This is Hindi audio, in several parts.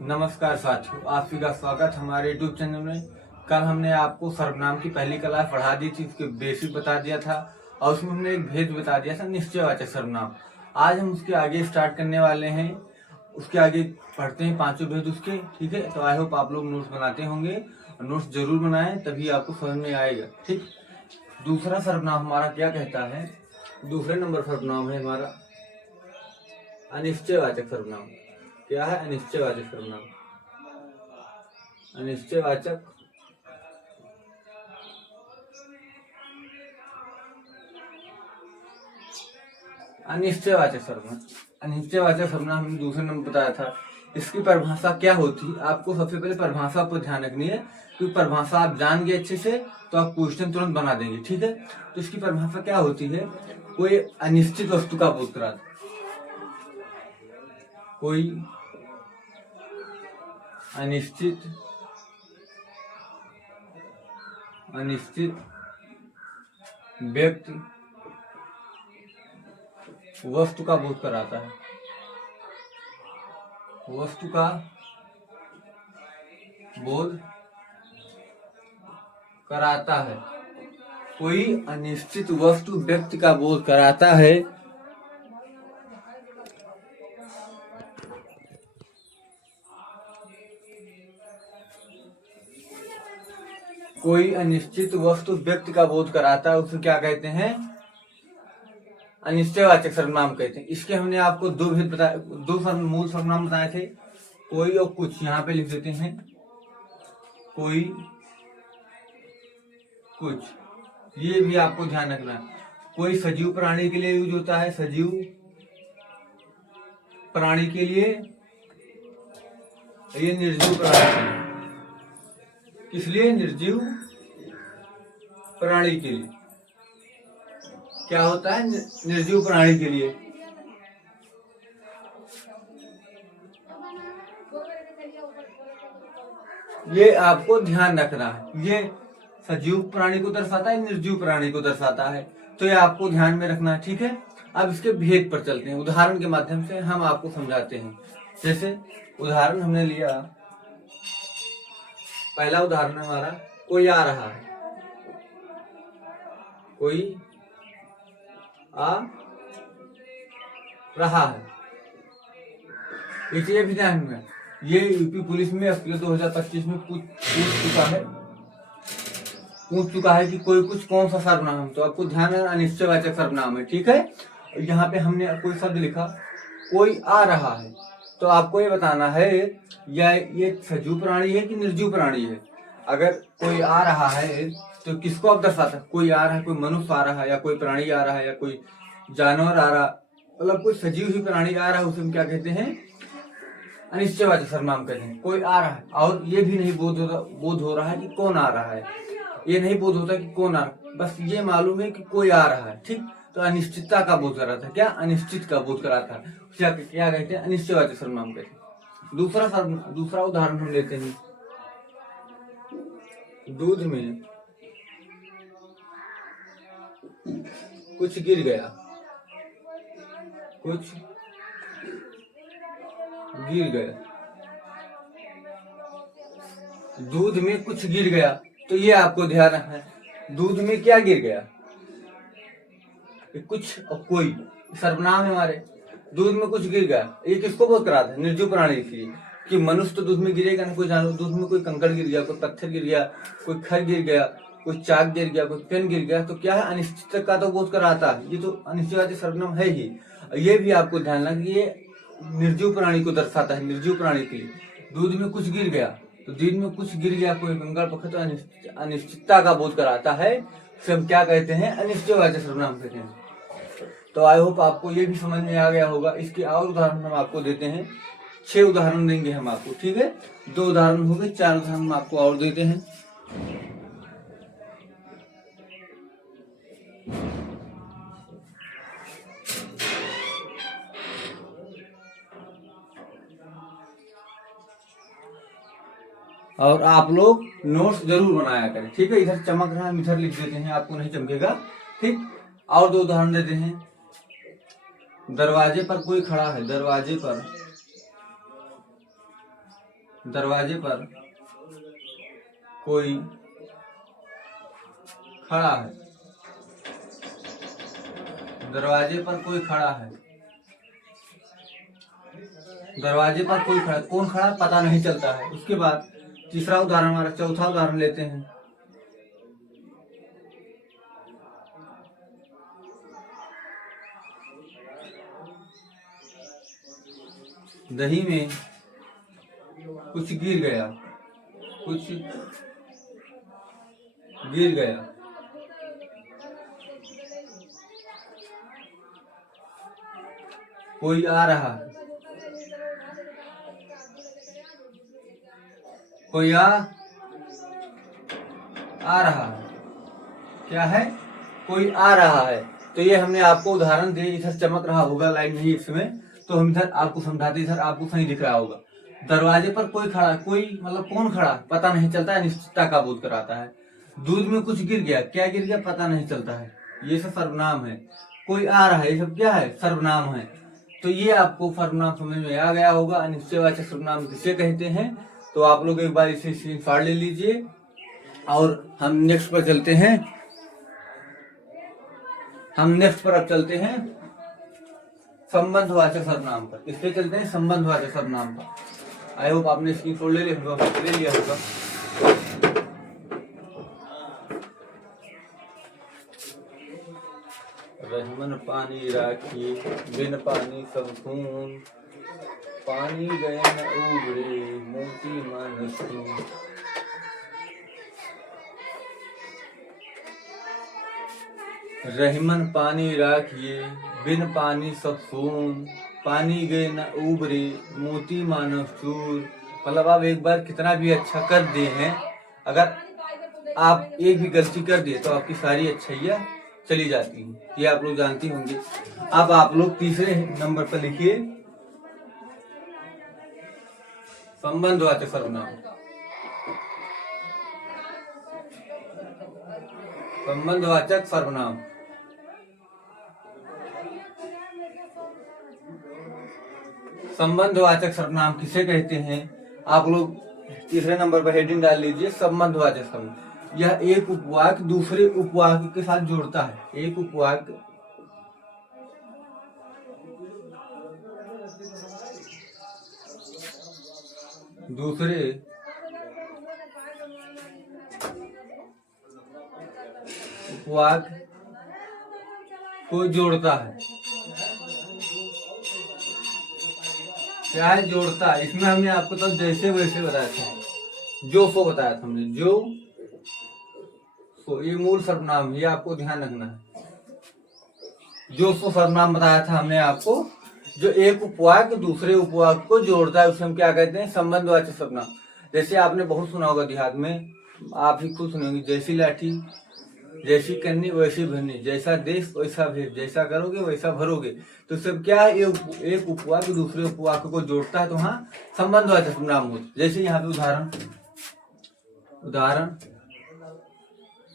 नमस्कार साथियों, आप सभी का स्वागत हमारे YouTube चैनल में। कल हमने आपको सर्वनाम की पहली क्लास पढ़ा दी थी, उसके बेसिक बता दिया था और उसमें हमने एक भेद बता दिया था, निश्चयवाचक सर्वनाम। आज हम उसके आगे स्टार्ट करने वाले हैं, उसके आगे पढ़ते हैं पांचों भेद उसके। ठीक है, तो आई होप आप लोग नोट्स बनाते होंगे, नोट्स जरूर बनाएं, तभी आपको समझ में आएगा। ठीक, दूसरा सर्वनाम हमारा क्या कहता है? दूसरे नंबर सर्वनाम है हमारा अनिश्चयवाचक सर्वनाम। क्या है? अनिश्चयवाचक सर्वनाम। अनिश्चयवाचक अनिश्चयवाचक सर्वनाम। अनिश्चयवाचक सर्वनाम हमने दूसरे नंबर बताया था। इसकी परिभाषा क्या होती है? आपको सबसे पहले परिभाषा पर ध्यान रखनी है, क्योंकि परिभाषा आप जान गए अच्छे से तो आप क्वेश्चन तुरंत बना देंगे। ठीक है, तो इसकी परिभाषा क्या होती है? कोई अनिश्चित वस्तु का बोध कराता, कोई अनिश्चित व्यक्ति वस्तु का बोध कराता है, वस्तु का बोध कराता है। कोई अनिश्चित वस्तु व्यक्ति का बोध कराता है। कोई अनिश्चित वस्तु व्यक्ति का बोध कराता है, उसे क्या कहते हैं? अनिश्चयवाचक सर्वनाम कहते हैं। इसके हमने आपको दो भेद बताए, मूल सर्वनाम बताए थे, कोई और कुछ। यहाँ पे लिख देते हैं कोई कुछ, ये भी आपको ध्यान रखना है। कोई सजीव प्राणी के लिए यूज होता है, सजीव प्राणी के लिए, ये निर्जीव प्राणी। किस लिए? निर्जीव प्राणी के लिए। क्या होता है? निर्जीव प्राणी के लिए। ये आपको ध्यान रखना है, ये सजीव प्राणी को दर्शाता है, निर्जीव प्राणी को दर्शाता है, तो ये आपको ध्यान में रखना है। ठीक है, अब इसके भेद पर चलते हैं, उदाहरण के माध्यम से हम आपको समझाते हैं। जैसे उदाहरण हमने लिया, पहला उदाहरण हमारा, कोई आ रहा है, कोई आ रहा है। इसलिए भी ध्यान में, ये यूपी पुलिस में अप्रैल 2025 में पूछ चुका है कि कोई कुछ कौन सा सर्वनाम है, तो आपको ध्यान है अनिश्चयवाचक सर्वनाम है। ठीक है, यहाँ पे हमने कोई शब्द लिखा, कोई आ रहा है, तो आपको ये बताना है या ये सजीव प्राणी है कि निर्जीव प्राणी है। अगर कोई आ रहा है तो किसको आप दर्शाता है? कोई आ रहा है, कोई मनुष्य आ रहा है, या कोई प्राणी आ रहा है, या कोई जानवर आ रहा, मतलब कोई सजीव ही प्राणी आ रहा है, उसे हम क्या कहते हैं? अनिश्चयवाचक सर्वनाम कहते हैं। कोई आ रहा है, और ये भी नहीं बोध हो रहा है कि कौन आ रहा है, ये नहीं बोध होता कि कौन आ रहा है, बस ये मालूम है कि कोई आ रहा है। ठीक, तो अनिश्चितता का बोध कराता है। क्या? अनिश्चित का बोध कराता है, क्या कहते हैं? अनिश्चयवाचक सर्वनाम कहते हैं। दूसरा उदाहरण हम लेते हैं, दूध में कुछ गिर गया, कुछ गिर गया, दूध में कुछ गिर गया, तो ये आपको ध्यान रखना है। दूध में क्या गिर गया? कुछ और कोई सर्वनाम है हमारे। दूध में कुछ गिर गया, ये किसको बोध कराता है? निर्जीव प्राणी। इसलिए कि मनुष्य तो दूध में गिरेगा नहीं, कोई जानवर। दूध में कोई कंकड़ गिर गया, कोई पत्थर गिर गया, कोई खर गिर गया, कोई चाक गिर गया, कोई पेन गिर गया, तो क्या है? अनिश्चित का तो बोध कराता है, ये तो अनिश्चयवाचक सर्वनाम है ही। ये भी आपको ध्यान रखना कि ये निर्जीव प्राणी को दर्शाता है, निर्जीव प्राणी के लिए। दूध में कुछ गिर गया, तो दूध में कुछ गिर गया, कोई कंकड़ पत्थर, तो अनिश्चितता का बोध कराता है, उसे हम क्या कहते हैं? अनिश्चयवाचक सर्वनाम कहते हैं। तो आई होप आपको ये भी समझ में आ गया होगा। इसके और उदाहरण हम आपको देते हैं, 6 उदाहरण देंगे हम आपको। ठीक है, 2 उदाहरण हो गए, 4 उदाहरण हम आपको और देते हैं। और आप लोग नोट्स जरूर बनाया करें। ठीक है, इधर चमक रहा है, हम इधर लिख देते हैं, आपको नहीं चमकेगा। ठीक, और 2 उदाहरण देते हैं। दरवाजे पर कोई खड़ा है, दरवाजे पर दरवाजे पर कोई खड़ा है। दरवाजे पर कोई खड़ा है। दरवाजे पर कोई खड़ा, कौन खड़ा पता नहीं चलता है। उसके बाद तीसरा उदाहरण, हमारा चौथा उदाहरण लेते हैं। दही में कुछ गिर गया। कुछ गिर गया। कोई आ रहा है। कोई आ रहा है। क्या है? कोई आ रहा है। तो ये हमने आपको उदाहरण दिए। इधर चमक रहा होगा लाइट नहीं इसमें, तो हम इधर आपको समझाते, इधर आपको सही दिख रहा होगा। दरवाजे पर कोई खड़ा, कोई मतलब कौन खड़ा पता नहीं चलता है, अनिश्चितता का बोध कराता है। दूध में कुछ गिर गया, क्या गिर गया पता नहीं चलता है, ये सब सर्वनाम है। कोई आ रहा है, ये सब क्या है? सर्वनाम है। तो ये आपको सर्वनाम समझ में आ गया होगा। अनिश्चयवाचक सर्वनाम किसे कहते हैं? तो आप लोग एक बार इसे स्क्रीनशॉट ले लीजिए और हम नेक्स्ट पर चलते हैं। अब चलते हैं संबंधवाचक सर्वनाम पर। इस पे चलते हैं संबंधवाचक सर्वनाम पर। आई होप आपने स्क्रीनशॉट ले लिया होगा। रहीमन पानी राखी, बिन पानी सब खून, पानी गए न उबरे, मोती मन सून। रहीमन पानी राखिए, बिन पानी सब सून, पानी गए न उबरे, मोती मानव चूर। मतलब आप एक बार कितना भी अच्छा कर दिए हैं, अगर आप एक भी गलती कर दिए तो आपकी सारी अच्छाइयाँ चली जाती हैं। ये आप लोग जानती होंगे। अब आप लोग तीसरे नंबर पर लिखिए संबंधवाचक सर्वनाम। संबंधवाचक सर्वनाम। संबंधवाचक सर्वनाम किसे कहते हैं? आप लोग तीसरे नंबर पर हेडिंग डाल लीजिए संबंधवाचक सर्वनाम। यह एक उपवाक्य दूसरे उपवाक्य के साथ जोड़ता है। एक उपवाक्य दूसरे उपवाक्य को जोड़ता है। क्या है? जोड़ता है। इसमें हमने आपको तो जैसे वैसे बताया था, जो सो बताया था हमने, जो सो, ये मूल सर्वनाम, ये आपको ध्यान रखना है। जो सो सर्वनाम बताया था हमने आपको, जो एक उपवाक्य दूसरे उपवाक्य को जोड़ता है, उसे हम क्या कहते हैं? संबंधवाचक सर्वनाम। जैसे आपने बहुत सुना होगा देहात में, आप ही खुद सुनेंगे, जैसी लाठी जैसी करनी वैसी भरनी, जैसा देश वैसा भेद, जैसा करोगे वैसा भरोगे। तो सब क्या है? एक उपवाक्य दूसरे उपवाक्य को जोड़ता है, तो वहाँ संबंधवाचक सर्वनाम होता। जैसे यहाँ पे उदाहरण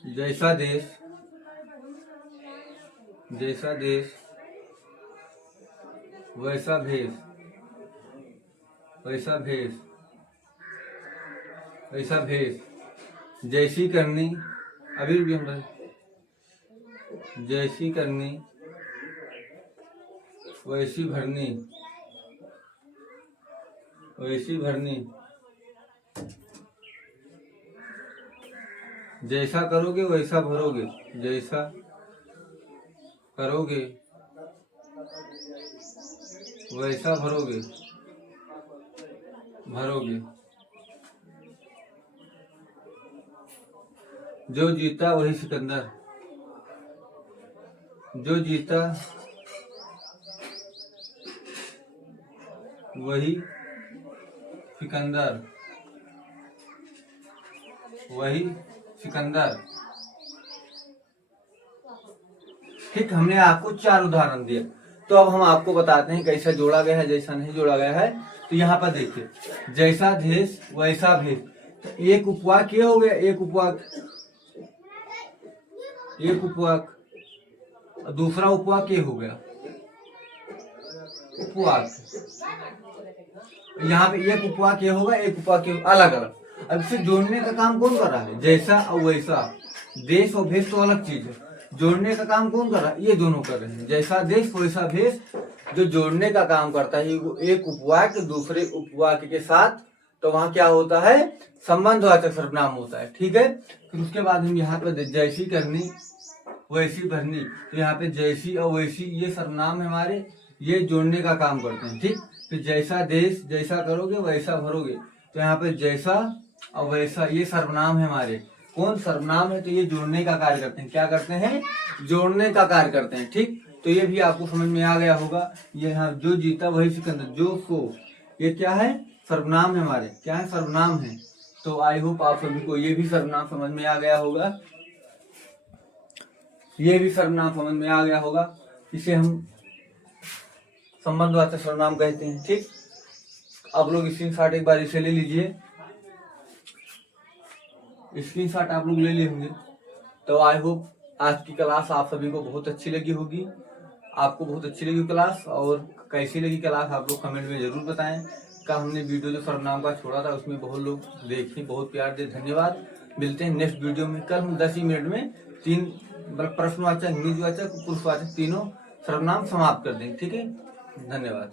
जैसा देश वैसा भेष, वैसा भेष। जैसी करनी, अभी भी हम जैसी करनी वैसी भरनी, जैसा करोगे वैसा भरोगे, जैसा करोगे वैसा भरोगे। जो जीता वही सिकंदर, जो जीता वही सिकंदर, ठीक। हमने आपको 4 उदाहरण दिए। तो अब हम आपको बताते हैं कैसा जोड़ा गया है, जैसा नहीं जोड़ा गया है। तो यहाँ पर देखिए, जैसा देश वैसा भेष। तो एक उपवाक्य हो गया, एक उपवाक्य, दूसरा उपवाक्य हो गया। उपवाक। यहाँ पे एक उपवाक ये होगा, एक उपवाक ये अलग अलग। अब इसे जोड़ने का काम कौन कर रहा है? जैसा और वैसा। देश और भेष तो अलग चीज है, जोड़ने का काम कौन कर रहा है? ये दोनों कर रहे हैं। जैसा देश वैसा भेष जो जोड़ने का काम करता है, एक उपवाक्य दूसरे उपवाक्य के साथ, तो वहां क्या होता है? संबंधवाचक सर्वनाम होता है। ठीक है, फिर उसके बाद हम यहाँ पे जैसी करनी वैसी भरनी, तो यहाँ पे जैसी और वैसी ये सर्वनाम हमारे, ये जोड़ने का काम करते हैं। ठीक, फिर जैसा देश, जैसा करोगे वैसा भरोगे, तो यहाँ पे जैसा और वैसा ये सर्वनाम है हमारे। कौन सर्वनाम है? तो ये जोड़ने का कार्य करते हैं। क्या करते हैं? जोड़ने का कार्य करते हैं। ठीक, तो ये भी आपको समझ में आ गया होगा। ये यहाँ जो जीता वही सिकंदर, जो सो, ये क्या है? सर्वनाम है हमारे। क्या है? सर्वनाम है। तो आई होप आप सभी को ये भी सर्वनाम समझ में आ गया होगा। ये भी सर्वनाम समझ में आ गया होगा। इसे हम संबंधवाचक सर्वनाम कहते हैं। ठीक, आप लोग स्क्रीनशॉट एक बार इसे ले लीजिए। स्क्रीनशॉट आप लोग ले लिए होंगे। तो आई होप आज की क्लास आप सभी को बहुत अच्छी लगी होगी। आपको बहुत अच्छी लगी क्लास, और कैसी लगी क्लास आप लोग कमेंट में जरूर बताएं। कल हमने वीडियो जो सर्वनाम का छोड़ा था उसमें बहुत लोग देखे, बहुत प्यार दे, धन्यवाद। मिलते हैं नेक्स्ट वीडियो में। कल हम 10 ही मिनट में 3 प्रश्नवाचक, निजवाचक, पुरुषवाचक तीनों सर्वनाम समाप्त कर देंगे। ठीक है, धन्यवाद।